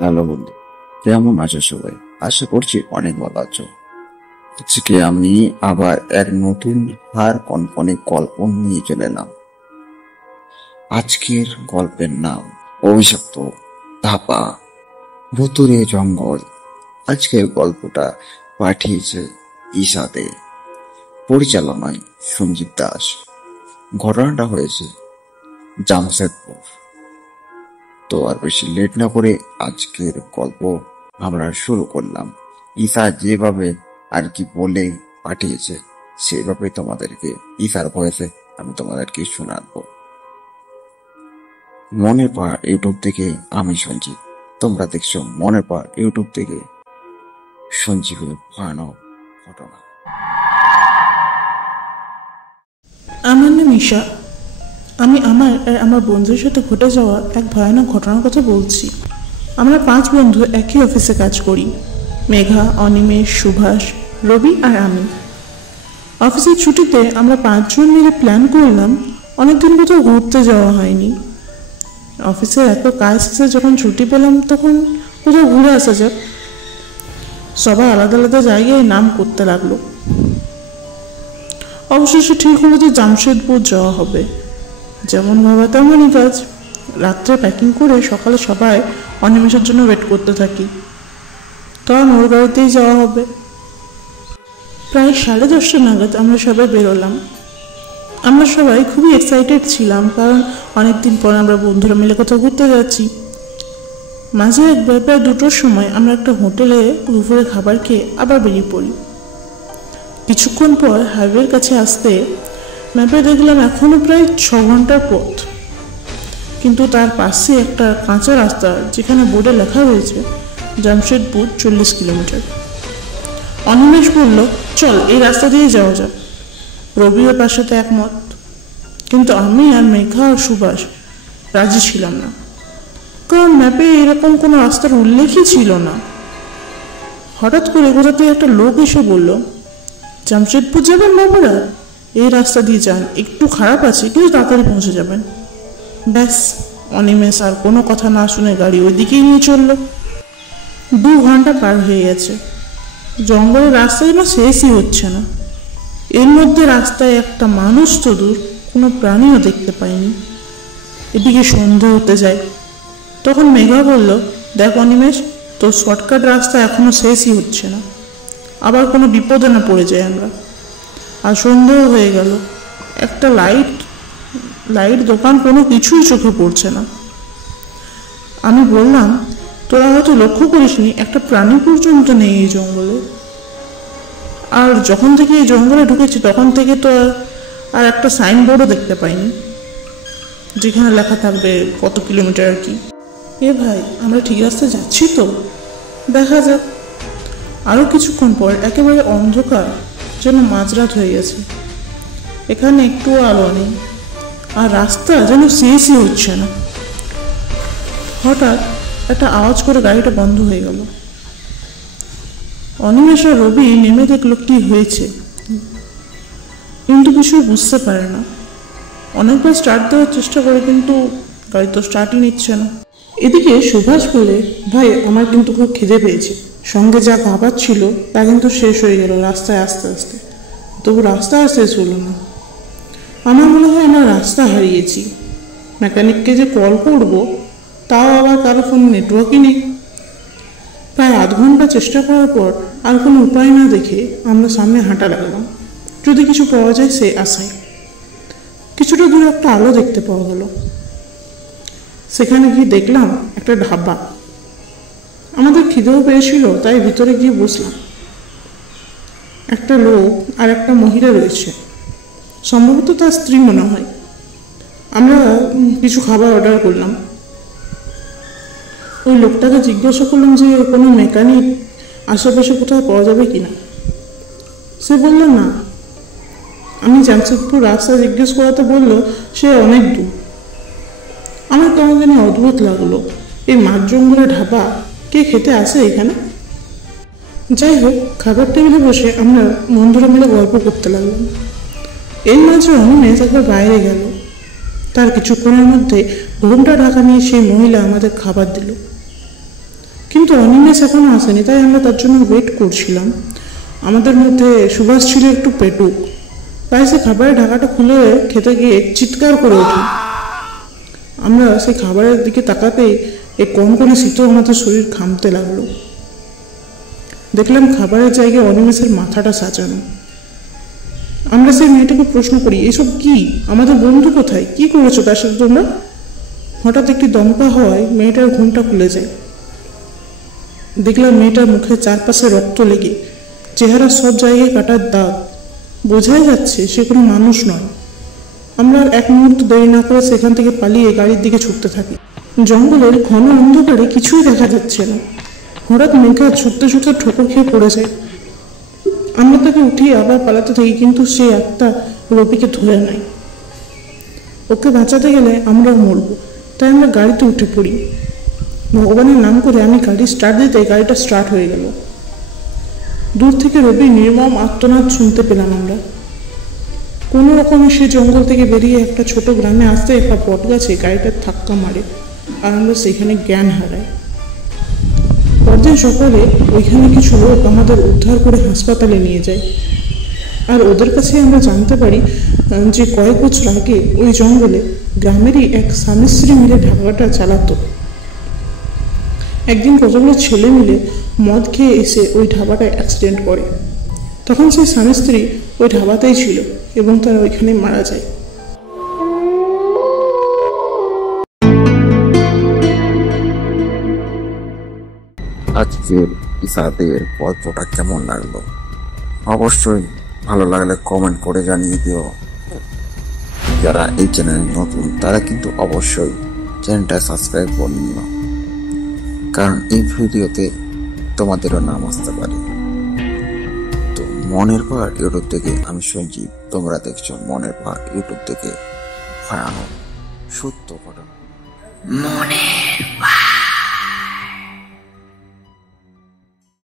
Hello বন্ধু, কেমন আছো সবাই? আশা করছি অনেক ভালো আছো। আজকে আমি আবার এক নতুন আর কনকনে গল্প নিয়ে চলে এলাম। আজকের গল্পের নাম অভিশপ্ত ধাপা ভুতুড়ে জঙ্গল। আজকের গল্পটা পাঠিয়েছে ইসাদে, পরিচালনায় সঞ্জীব দাস। ঘটনাটা হয়েছে জামশেদপুর। তো আর বেশি লেট না করে আজকের গল্প আমরা শুরু করলাম। ঈশা যেভাবে আর কি বলে পাঠিয়েছে সেভাবে তোমাদেরকে ঈশার ভয়েসে আমি তোমাদেরকে শোনাবো। মনের পাহাড় ইউটিউব থেকে আমি সঞ্জীব। তোমরা দেখছো মনের পাহাড় ইউটিউব থেকে সঞ্জীবের ভয়ানক ঘটনা। আমার নাম ঈশা। আমি আমার বন্ধুর সাথে ঘটে যাওয়া এক ভয়ানক ঘটনার কথা বলছি। আমরা 5 বন্ধু একই অফিসে কাজ করি, মেঘা, অনিমেষ, সুভাষ, রবি আর আমি। অফিসের ছুটিতে আমরা 5 জন মিলে প্ল্যান করলাম অনেকদিন কোথাও ঘুরতে যাওয়া হয়নি। অফিসের এত কাজ শেষে যখন ছুটি পেলাম তখন কোথাও ঘুরে আসা যাক। সবাই আলাদা আলাদা জায়গায় নাম করতে লাগলো। অবশেষে ঠিক হলো যে জামশেদপুর যাওয়া হবে। যেমন ভাবা তেমনই কাজ। রাত্রে প্যাকিং করে সকালে সবাই অনিমেষের জন্য ওয়েট করতে থাকি, তখন ওর গাড়িতেই যাওয়া হবে। প্রায় 10:30 নাগাদ আমরা সবাই বেরোলাম। আমরা সবাই খুবই এক্সাইটেড ছিলাম, কারণ অনেকদিন পর আমরা বন্ধুরা মিলে কোথাও ঘুরতে যাচ্ছি। মাঝে একবার প্রায় 2টোর সময় আমরা একটা হোটেলে দুপুরে খাবার খেয়ে আবার বেরিয়ে পড়ি। কিছুক্ষণ পর হাইওয়ের কাছে আসতে ম্যাপে দেখলাম এখনো প্রায় 6 ঘন্টার পথ, কিন্তু তার পাশে একটা কাঁচা রাস্তা যেখানে বোর্ডে লেখা রয়েছে জামশেদপুর 40 কিলোমিটার। অনিমেষ বলল, চল এই রাস্তা দিয়ে যাওয়া যাক। রবিও তার সাথে একমত, কিন্তু আমি আর মেঘা আর সুভাষ রাজি ছিলাম না, কারণ ম্যাপে এরকম কোনো রাস্তার উল্লেখই ছিল না। হঠাৎ করে কোথা থেকে একটা লোক এসে বলল, জামশেদপুর যাবেন বাবুরা, এই রাস্তা দিয়ে যান, একটু খারাপ আছে কিন্তু তাড়াতাড়ি পৌঁছে যাবেন। ব্যাস, অনিমেষ আর কোনো কথা না শুনে গাড়ি ওই দিকেই নিয়ে চলল। 2 ঘন্টা পার হয়ে গেছে, জঙ্গলের রাস্তায় না শেষই হচ্ছে না। এর মধ্যে রাস্তায় একটা মানুষ তো দূর, কোনো প্রাণীও দেখতে পাইনি। এদিকে সন্ধে হতে যায়। তখন মেঘা বলল, দেখ অনিমেষ, তোর শর্টকাট রাস্তা এখনো শেষই হচ্ছে না, আবার কোনো বিপদে না পড়ে যায় আমরা। আর সন্দেহ হয়ে গেল, একটা লাইট দোকান কোনো কিছুই চোখে পড়ছে না। আমি বললাম, তোরা হয়তো লক্ষ্য করিসনি একটা প্রাণী পর্যন্ত নেই এই জঙ্গলে। আর যখন থেকে এই জঙ্গলে ঢুকেছি তখন থেকে তো আর একটা সাইনবোর্ডও দেখতে পাইনি যেখানে লেখা থাকবে কত কিলোমিটার আর কি। এ ভাই, আমরা ঠিক রাস্তায় যাচ্ছি তো? দেখা যাক। আরও কিছুক্ষণ পর একেবারে অন্ধকার, যেন মাঝরাত হয়ে গেছে। এখানে একটুও আলো নেই, আর রাস্তা যেন শেষই হচ্ছে না। হঠাৎ একটা আওয়াজ করে গাড়িটা বন্ধ হয়ে গেল। অনিমেষ আর রবি নেমে দেখলো কি হয়েছে, কিন্তু কিছু বুঝতে পারে না। অনেকবার স্টার্ট দেওয়ার চেষ্টা করে, কিন্তু গাড়ি তো স্টার্টই নিচ্ছে না। এদিকে সুভাষ বলে, ভাই আমার কিন্তু খুব খিদে পেয়েছে, সঙ্গে যা খাবার ছিল তা কিন্তু শেষ হয়ে গেল রাস্তায় আস্তে আস্তে, তবু রাস্তা আর শেষ হলো না। আমার মনে হয় আমরা রাস্তা হারিয়েছি। মেকানিককে যে কল করব, তাও আবার কারো ফোন নেটওয়ার্কই নেই। প্রায় আধ ঘন্টা চেষ্টা করার পর আর কোনো উপায় না দেখে আমরা সামনে হাঁটা লাগলাম, যদি কিছু পাওয়া যায় সে আশায়। কিছুটা দূরে একটা আলো দেখতে পাওয়া গেল। সেখানে গিয়ে দেখলাম একটা ধাবা। আমাদের খিদেও পেয়েছিল, তাই ভিতরে গিয়ে বসলাম। একটা লোক আর একটা মহিলা রয়েছে, সম্ভবত তার স্ত্রী মনে হয়। আমরা কিছু খাবার অর্ডার করলাম। ওই লোকটাকে জিজ্ঞাসা করলাম যে কোনো মেকানিক আশেপাশে কোথাও পাওয়া যাবে কিনা। সে বলল না। আমি জামশেদপুর রাস্তা জিজ্ঞেস করাতে বলল সে অনেক দূর। আমার কেমন জানি অদ্ভুত লাগলো, এই মাঠ জঙ্গলে ঢাবা কে খেতে আসে এখানে। যাই হোক, খাবার টেবিলে বসে আমরা বন্ধুরা মিলে গল্প করতে লাগলাম। এর মাঝে অনিমেষ একবার বাইরে গেল। তার কিছুক্ষণের মধ্যে ঘুমটা ঢাকা নিয়ে সেই মহিলা আমাদের খাবার দিল। কিন্তু অনিমেষ এখনো আসেনি, তাই আমরা তার জন্য ওয়েট করছিলাম। আমাদের মধ্যে সুভাষ ছিল একটু পেটুক, তাই সে খাবারের ঢাকাটা খুলে খেতে গিয়ে চিৎকার করে ওঠে। আমরা সেই খাবারের দিকে তাকাতেই এই কনকনে শীত আমাদের শরীর ঘামতে লাগলো। দেখলাম খাবারের জায়গায় অনিমেষের মাথাটা সাজানো। আমরা সেই মেয়েটাকে প্রশ্ন করি, এসব কি? আমাদের বন্ধু কোথায়? কি করেছো তার সাথে তোমরা? হঠাৎ একটি দমকা হওয়ায় মেয়েটার ঘুমটা খুলে যায়। দেখলাম মেয়েটার মুখে চারপাশে রক্ত লেগে, চেহারা সব জায়গায় কাটার দাগ। বোঝাই যাচ্ছে সে কোনো মানুষ নয়। আমরা এক মুহূর্ত দেরি না করে সেখান থেকে পালিয়ে গাড়ির দিকে ছুটতে থাকি। জঙ্গলের ঘন অন্ধকারে কিছুই দেখা যাচ্ছে না। হঠাৎ মেঘা ছুটতে ছুটতে ঠোকর খেয়ে পড়ে যায়। আমরা তাকে উঠিয়ে আবার পালাতে থাকি, কিন্তু সে একটা রবিকে ধরে নেয়। ওকে বাঁচাতে গেলে আমরাও মরবো, তাই আমরা গাড়িতে উঠে পড়ি। ভগবানের নাম করে আমি গাড়ি স্টার্ট দিতে গাড়িটা স্টার্ট হয়ে গেল। দূর থেকে রবির নির্মম আর্তনাদ শুনতে পেলাম আমরা। কোনো রকমে সে জঙ্গল থেকে বেরিয়ে একটা ছোট গ্রামে আসতে একটা বট গাছে গাড়িটার ধাক্কা মারে, আর আমরা সেখানে জ্ঞান হারাই। পরদিন সকালে ওইখানে কিছু লোক আমাদের উদ্ধার করে হাসপাতালে নিয়ে যায়। আর ওদের কাছে আমরা জানতে পারি যে কয়েক বছর আগে ওই জঙ্গলে গ্রামেরই এক স্বামী স্ত্রী মিলে ঢাকাটা চালাতো। একদিন কতগুলো ছেলে মিলে মদ খেয়ে এসে ওই ধাবাটায় অ্যাক্সিডেন্ট করে। তখন সেই স্বামী স্ত্রী ওই ধাবাতেই ছিল এবং তারা ওইখানে মারা যায়। আজকের ইসাদের গল্পটা কেমন লাগলো অবশ্যই ভালো লাগলে কমেন্ট করে জানিয়ে দিও। যারা এই চ্যানেলে নতুন তারা কিন্তু অবশ্যই চ্যানেলটা সাবস্ক্রাইব করে নিও, কারণ এই ভিডিওতে তোমাদেরও নাম আসতে পারে। তো মনের পাহাড় ইউটিউব থেকে আমি সঞ্জীব, তোমরা দেখছো মনের পাহাড় ইউটিউব থেকে ভয়ানক সত্য ঘটনা। মনের